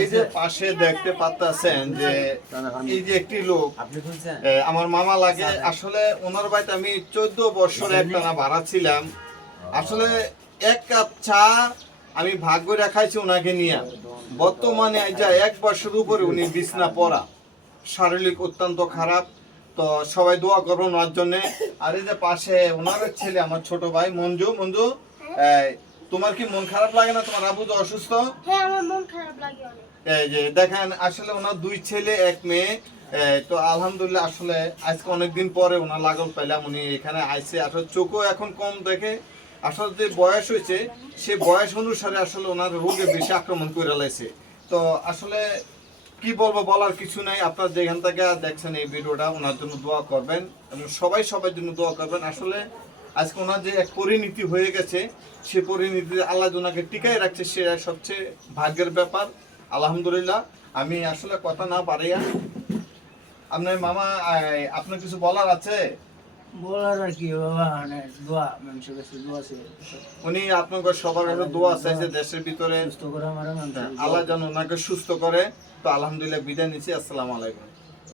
এই যে পাশে দেখতে পাচ্ছেন যে এই যে একটি লোক আমার মামা লাগে, আসলে ওনার বাড়িতে আমি 14 বছর একটানা ভাড়া ছিলাম। আসলে এক কাপ চা আমি ভাগ্য রাখাইছি ওনাকে নিয়ে। বর্তমানে যা 1 বছর উপরে উনি বিছনা পড়া, শারীরিক অত্যন্ত খারাপ। তো সবাই দোয়া করবেন ওনার জন্য। আর এই যে পাশে ওনার ছেলে আমার ছোট ভাই মঞ্জু। মঞ্জু, তোমার কি মন খারাপ লাগে না? তোমার আবু তো অসুস্থ। হ্যাঁ, আমার মন খারাপ লাগে অনেক। এই যে দেখেন, আসলে ওনার 2 ছেলে 1 মেয়ে। তো আলহামদুলিল্লাহ, আসলে আজকে অনেকদিন পরে ওনার লাগল পেলাম, উনি এখানে আইছে। আসলে চোখও এখন কম দেখে। আসলে যে বয়স হয়েছে, সে বয়স অনুসারে আসলে ওনার রোগে বেশি আক্রমণ করে লাইছে। তো আসলে কি বলবো, বলার কিছু নাই। আপনারা যেখান থেকে দেখছেন এই ভিডিওটা, ওনার জন্য দোয়া করবেন এবং সবাই সবার জন্য দোয়া করবেন। আসলে আজকে ওনার যে এক পরিণতি হয়ে গেছে, সে পরিণতি আল্লাহ ওনাকে টিকায় রাখছে, সেটা সবচেয়ে ভাগ্যের ব্যাপার। আলহামদুলিল্লাহ। আমি আসলে কথা না পারিয়া, আপনার মামা, আপনার কিছু বলার আছে? বলার আর কি বাবা, মানে দোয়া, মানুষের কাছে দোয়া আছে। উনি আপনাদের সবার কাছে দোয়া চাইছে দেশের ভিতরে, সুস্থ করে আমার মানুষ আল্লাহ যেন ওনাকে সুস্থ করে। তো আলহামদুলিল্লাহ, বিদায় নিচ্ছি। আসসালামু আলাইকুম।